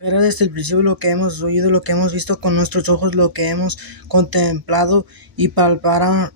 Era desde el principio lo que hemos oído, lo que hemos visto con nuestros ojos, lo que hemos contemplado y palparon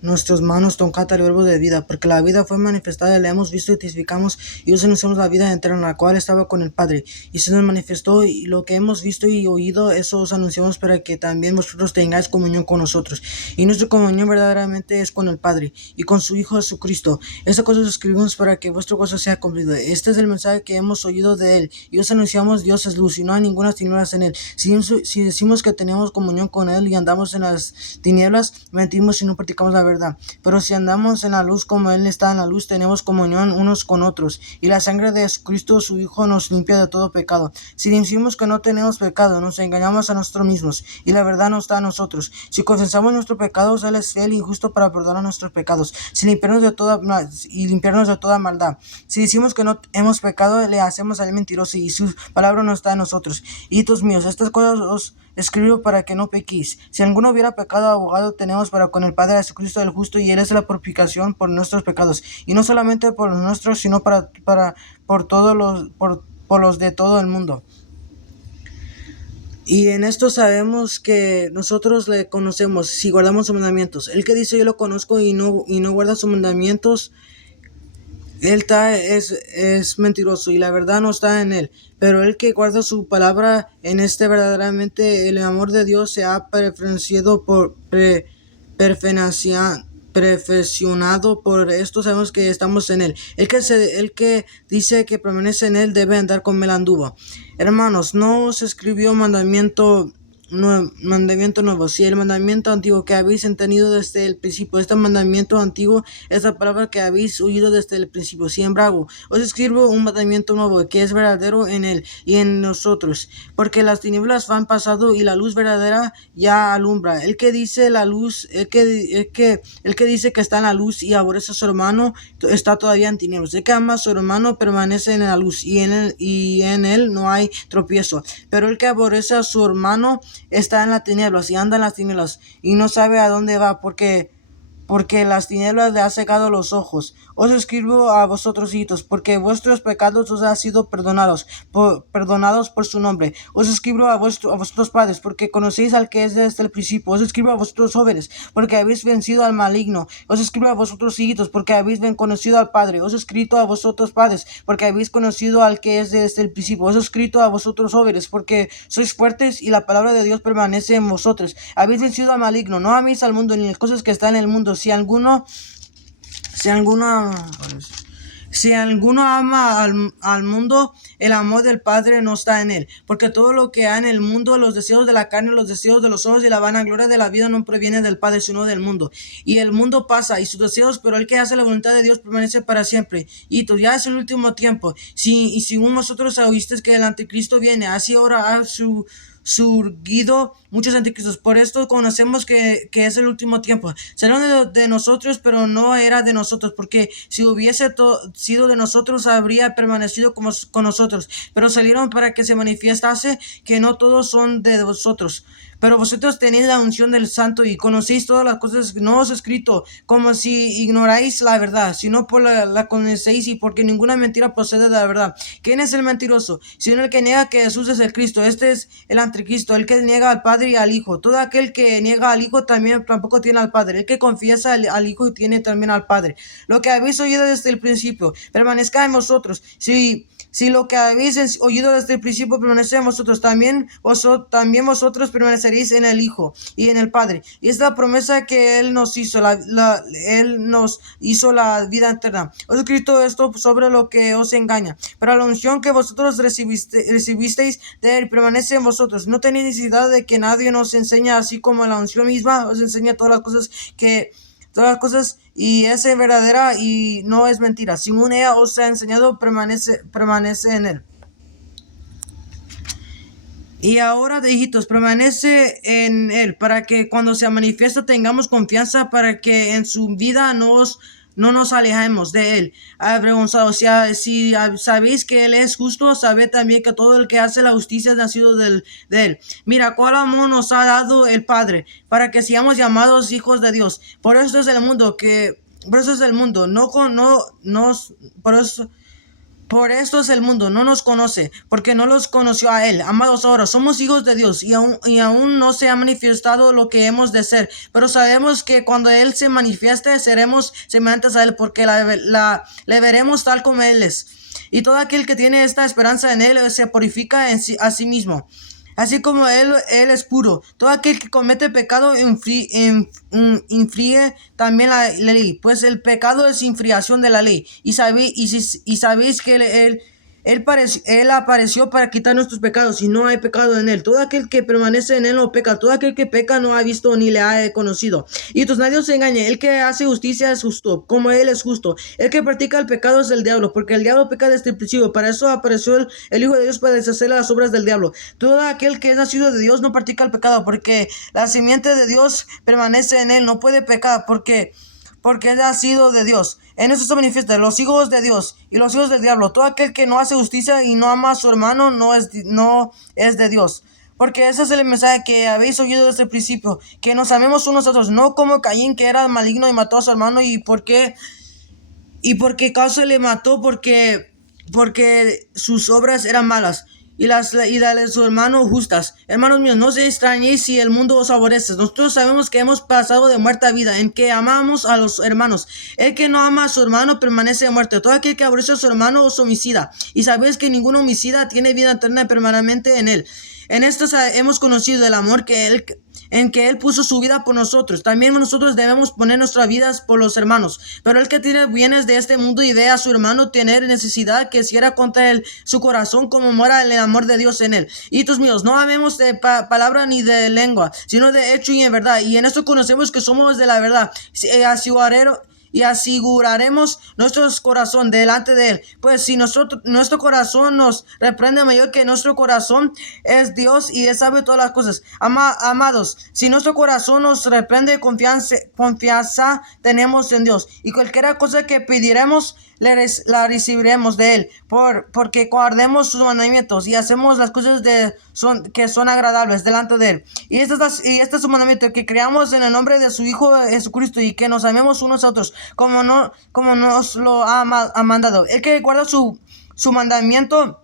nuestras manos tocata el verbo de vida, porque la vida fue manifestada, la hemos visto y testificamos, y os anunciamos la vida eterna, la cual estaba con el Padre, y se nos manifestó, y lo que hemos visto y oído, eso os anunciamos para que también vosotros tengáis comunión con nosotros. Y nuestra comunión verdaderamente es con el Padre y con su Hijo Jesucristo. Esta cosa os escribimos para que vuestro gozo sea cumplido. Este es el mensaje que hemos oído de él, y os anunciamos: Dios es luz, y no hay ninguna tinieblas en él. Si decimos que tenemos comunión con él y andamos en las tinieblas, mentimos y no practicamos la verdad. Pero si andamos en la luz como él está en la luz, tenemos comunión unos con otros, y la sangre de Jesucristo, su Hijo, nos limpia de todo pecado. Si decimos que no tenemos pecado, nos engañamos a nosotros mismos, y la verdad no está en nosotros. Si confesamos nuestros pecados, él es fiel y justo para perdonar nuestros pecados, limpiarnos de toda maldad. Si decimos que no hemos pecado, le hacemos al mentiroso, y su palabra no está en nosotros. Hijitos míos, estas cosas os escribo para que no pequéis. Si alguno hubiera pecado, abogado tenemos para con el Padre, Jesucristo el justo, y él es la purificación por nuestros pecados, y no solamente por los nuestros, sino por todos por los de todo el mundo. Y en esto sabemos que nosotros le conocemos si guardamos sus mandamientos. El que dice yo lo conozco y no guarda sus mandamientos, es mentiroso, y la verdad no está en él. Pero el que guarda su palabra, en este verdaderamente el amor de Dios se ha perfeccionado. Por esto sabemos que estamos en él. El que dice que permanece en él debe andar como él anduvo. Hermanos, no se escribió mandamiento nuevo, si el mandamiento antiguo que habéis entendido desde el principio, este mandamiento antiguo es la palabra que habéis oído desde el principio. Sin embargo, os escribo un mandamiento nuevo, que es verdadero en él y en nosotros, porque las tinieblas han pasado y la luz verdadera ya alumbra. El que dice que está en la luz y aborrece a su hermano está todavía en tinieblas. El que ama a su hermano permanece en la luz, y en él no hay tropiezo. Pero el que aborrece a su hermano está en las tinieblas y anda en las tinieblas y no sabe a dónde va, porque las tinieblas le ha cegado los ojos. Os escribo a vosotros, hijitos, porque vuestros pecados os han sido perdonados por su nombre. Os escribo a vosotros padres, porque conocéis al que es desde el principio. Os escribo a vosotros jóvenes, porque habéis vencido al maligno. Os escribo a vosotros, hijitos, porque habéis conocido al Padre. Os he escrito a vosotros padres, porque habéis conocido al que es desde el principio. Os he escrito a vosotros jóvenes, porque sois fuertes y la palabra de Dios permanece en vosotros. Habéis vencido al maligno. No améis al mundo ni las cosas que están en el mundo. Si alguno, si alguno ama al mundo, el amor del Padre no está en él. Porque todo lo que hay en el mundo, los deseos de la carne, los deseos de los ojos y la vanagloria de la vida, no proviene del Padre, sino del mundo. Y el mundo pasa y sus deseos, pero el que hace la voluntad de Dios permanece para siempre. Y ya es el último tiempo. Y según vosotros oísteis que el anticristo viene, así ahora ha surgido muchos anticristos. Por esto conocemos que es el último tiempo. Salieron de nosotros, pero no era de nosotros, porque si hubiese sido de nosotros, habría permanecido con nosotros. Pero salieron para que se manifestase que no todos son de vosotros. Pero vosotros tenéis la unción del Santo y conocéis todas las cosas. No os he escrito como si ignoráis la verdad, sino por la conocéis, y porque ninguna mentira procede de la verdad. ¿Quién es el mentiroso? Sino el que niega que Jesús es el Cristo. Este es el anticristo, el que niega al Padre y al Hijo. Todo aquel que niega al Hijo tampoco tiene al Padre. El que confiesa al Hijo tiene también al Padre. Lo que habéis oído desde el principio permanezca en vosotros. Si lo que habéis oído desde el principio permanece en vosotros, también vosotros permaneceréis en el Hijo y en el Padre. Y es la promesa que Él nos hizo, Él nos hizo la vida eterna. Os he escrito esto sobre lo que os engaña. Pero la unción que vosotros recibisteis de Él permanece en vosotros. No tenéis necesidad de que nadie nos enseñe, así como la unción misma os enseña todas las cosas, y es verdadera y no es mentira. Según ella os ha enseñado, permanece en él. Y ahora, hijitos, permanece en él, para que cuando se manifiesta tengamos confianza, para que en su vida no nos alejemos de él avergonzados. Si sabéis que él es justo, sabed también que todo el que hace la justicia es nacido de él. Mira cuál amor nos ha dado el Padre, para que seamos llamados hijos de Dios. Por eso es el mundo, no, por eso Por esto es el mundo, no nos conoce, porque no los conoció a Él. Amados, ahora somos hijos de Dios y aún no se ha manifestado lo que hemos de ser, pero sabemos que cuando Él se manifieste seremos semejantes a Él, porque le veremos tal como Él es. Y todo aquel que tiene esta esperanza en Él se purifica a sí mismo. Así como él es puro. Todo aquel que comete pecado infríe también la ley, pues el pecado es infracción de la ley. Y sabéis que él apareció para quitar nuestros pecados y no hay pecado en él. Todo aquel que permanece en él no peca. Todo aquel que peca no ha visto ni le ha conocido. Y entonces nadie se engañe. El que hace justicia es justo, como él es justo. El que practica el pecado es el diablo, porque el diablo peca desde el principio. Para eso apareció el Hijo de Dios, para deshacer las obras del diablo. Todo aquel que es nacido de Dios no practica el pecado, porque la simiente de Dios permanece en él. No puede pecar porque él ha sido de Dios. En eso se manifiesta los hijos de Dios y los hijos del diablo. Todo aquel que no hace justicia y no ama a su hermano no es de Dios. Porque ese es el mensaje que habéis oído desde el principio, que nos amemos unos a otros, no como Caín, que era maligno y mató a su hermano. ¿Y por qué causa le mató? Porque sus obras eran malas y las de su hermano justas. Hermanos míos, no se extrañéis si el mundo os aborrece. Nosotros sabemos que hemos pasado de muerte a vida, en que amamos a los hermanos. El que no ama a su hermano permanece muerto. Todo aquel que aborrece a su hermano es homicida. Y sabéis que ningún homicida tiene vida eterna permanentemente en él. En esto hemos conocido el amor en que Él puso su vida por nosotros. También nosotros debemos poner nuestras vidas por los hermanos. Pero el que tiene bienes de este mundo y ve a su hermano tener necesidad, que cierra contra él su corazón, como mora el amor de Dios en él. Hijitos míos, no habemos de palabra ni de lengua, sino de hecho y en verdad. Y en esto conocemos que somos de la verdad. Y aseguraremos nuestro corazón delante de Él. Pues si nuestro corazón nos reprende, mayor que nuestro corazón es Dios y Él sabe todas las cosas. Amados, si nuestro corazón nos reprende, confianza tenemos en Dios. Y cualquier cosa que pediremos, la recibiremos de Él, porque guardemos sus mandamientos y hacemos las cosas que son agradables delante de Él. Y este es su mandamiento, que creamos en el nombre de su Hijo Jesucristo y que nos amemos unos a otros, como nos lo ha mandado. El que guarda su mandamiento,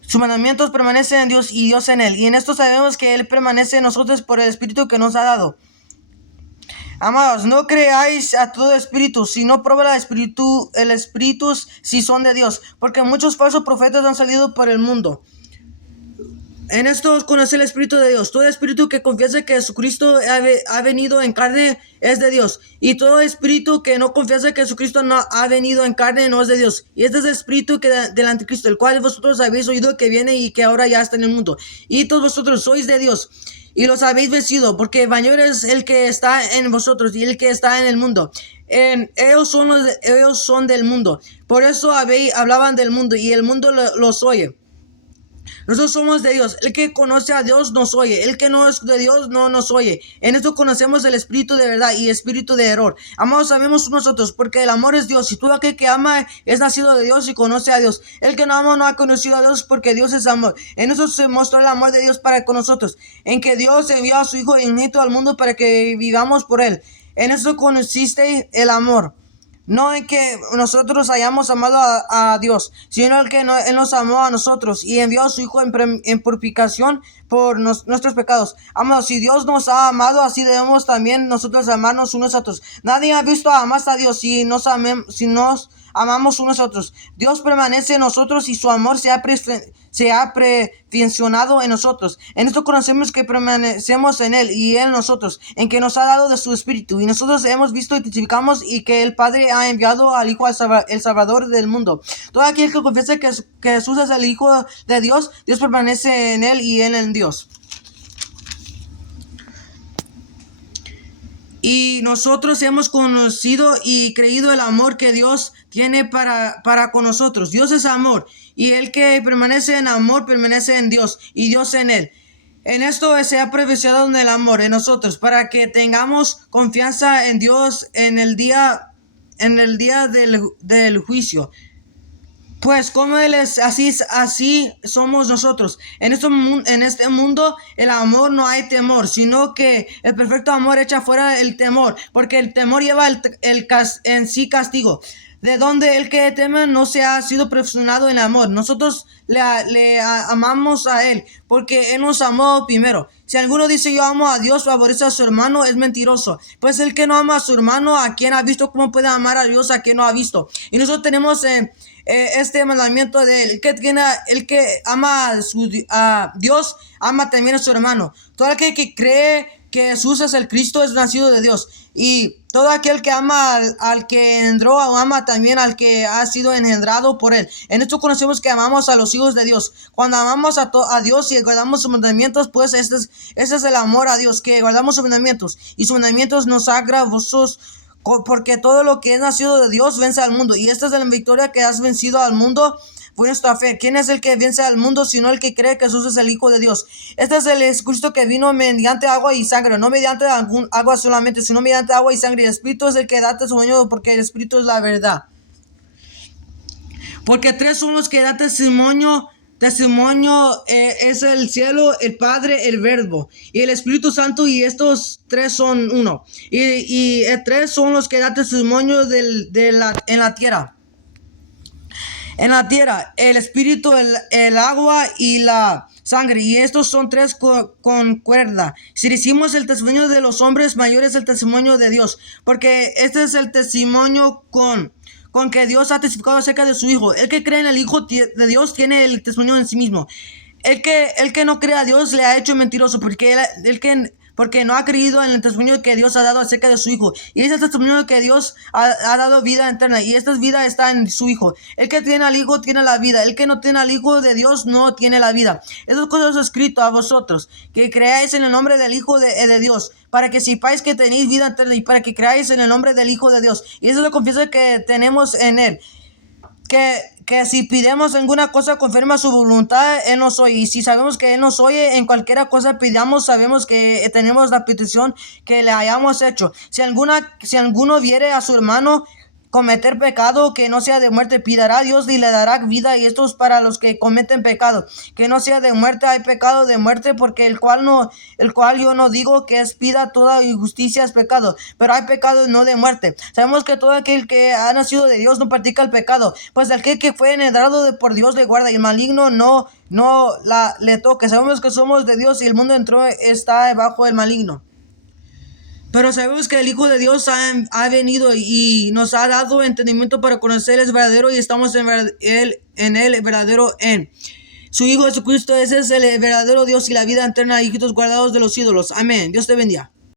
sus mandamientos permanece en Dios y Dios en Él. Y en esto sabemos que Él permanece en nosotros por el Espíritu que nos ha dado. Amados, no creáis a todo espíritu, sino prueba el espíritu si son de Dios, porque muchos falsos profetas han salido por el mundo. En esto conoce el Espíritu de Dios. Todo espíritu que confiesa que Jesucristo ha venido en carne es de Dios. Y todo espíritu que no confiesa que Jesucristo no ha venido en carne no es de Dios. Y este es el espíritu del anticristo, el cual vosotros habéis oído que viene y que ahora ya está en el mundo. Y todos vosotros sois de Dios y los habéis vencido, porque mayor es el que está en vosotros y el que está en el mundo. Ellos son del mundo. Por eso hablaban del mundo y el mundo los oye. Nosotros somos de Dios. El que conoce a Dios nos oye. El que no es de Dios no nos oye. En esto conocemos el espíritu de verdad y espíritu de error. Amados, sabemos nosotros, porque el amor es Dios. Y todo aquel que ama es nacido de Dios y conoce a Dios. El que no ama no ha conocido a Dios, porque Dios es amor. En eso se mostró el amor de Dios para con nosotros, en que Dios envió a su Hijo unigénito al mundo para que vivamos por Él. En eso consiste el amor. No en que nosotros hayamos amado a Dios, sino Él nos amó a nosotros y envió a su Hijo en purificación por nuestros pecados. Amados, si Dios nos ha amado, así debemos también nosotros amarnos unos a otros. Nadie ha visto jamás a Dios si nos amamos unos a otros. Dios permanece en nosotros y su amor se ha perfeccionado en nosotros. En esto conocemos que permanecemos en Él y Él en nosotros, en que nos ha dado de su Espíritu. Y nosotros hemos visto y testificamos y que el Padre ha enviado al Hijo, el Salvador del mundo. Todo aquel que confiesa que Jesús es el Hijo de Dios, Dios permanece en Él y Él en Dios. Y nosotros hemos conocido y creído el amor que Dios tiene para con nosotros. Dios es amor, y el que permanece en amor permanece en Dios y Dios en él. En esto se ha perfeccionado el amor en nosotros, para que tengamos confianza en Dios en el día del juicio. Pues como Él es, así somos nosotros. En este mundo el amor no hay temor, sino que el perfecto amor echa fuera el temor, porque el temor lleva en sí castigo. de donde el que teme no se ha sido perfeccionado en amor. Nosotros amamos a Él, porque Él nos amó primero. Si alguno dice yo amo a Dios, favorece a su hermano, es mentiroso. Pues el que no ama a su hermano, ¿a quien ha visto? ¿Cómo puede amar a Dios a quien no ha visto? Y nosotros tenemos este mandamiento de Él. El que ama a Dios, ama también a su hermano. Todo aquel que cree que Jesús es el Cristo es nacido de Dios. Y todo aquel que ama al que engendró, ama también al que ha sido engendrado por Él. En esto conocemos que amamos a los hijos de Dios. Cuando amamos a Dios y guardamos sus mandamientos, pues este es el amor a Dios, que guardamos sus mandamientos. Y sus mandamientos nos agravos, porque todo lo que es nacido de Dios vence al mundo. Y esta es la victoria que has vencido al mundo, fue nuestra fe. ¿Quién es el que vence al mundo sino el que cree que Jesús es el Hijo de Dios? Este es el Jesucristo que vino mediante agua y sangre, no mediante agua solamente, sino mediante agua y sangre. El Espíritu es el que da testimonio, porque el Espíritu es la verdad. Porque tres son los que dan testimonio. Testimonio es el cielo, el Padre, el Verbo y el Espíritu Santo, y estos tres son uno. Y tres son los que dan testimonio en la tierra. En la tierra, el espíritu, el agua y la sangre, y estos son tres con cuerda. Si decimos el testimonio de los hombres, mayor es el testimonio de Dios, porque este es el testimonio con que Dios ha testificado acerca de su Hijo. El que cree en el Hijo de Dios tiene el testimonio en sí mismo. El que no cree a Dios le ha hecho mentiroso, porque no ha creído en el testimonio que Dios ha dado acerca de su Hijo. Y ese testimonio que Dios ha dado vida eterna, y esta vida está en su Hijo. El que tiene al Hijo tiene la vida. El que no tiene al Hijo de Dios no tiene la vida. Esas cosas he escrito a vosotros, que creáis en el nombre del Hijo de Dios, para que sepáis que tenéis vida eterna, y para que creáis en el nombre del Hijo de Dios. Y eso es la confianza que tenemos en Él. Que si pidamos alguna cosa conforme a su voluntad, Él nos oye. Y si sabemos que Él nos oye, en cualquier cosa pidamos, sabemos que tenemos la petición que le hayamos hecho. Si alguno viere a su hermano cometer pecado que no sea de muerte, pidará a Dios y le dará vida. Y esto es para los que cometen pecado que no sea de muerte. Hay pecado de muerte, porque el cual yo no digo que es pida toda injusticia es pecado, pero hay pecado no de muerte. Sabemos que todo aquel que ha nacido de Dios no practica el pecado, pues aquel que fue engendrado por Dios le guarda, y el maligno no le toque. Sabemos que somos de Dios y el mundo está bajo el maligno. Pero sabemos que el Hijo de Dios ha venido y nos ha dado entendimiento para conocer el verdadero, y estamos en el verdadero en su Hijo Jesucristo. Ese es el verdadero Dios y la vida eterna, hijitos guardados de los ídolos. Amén. Dios te bendiga.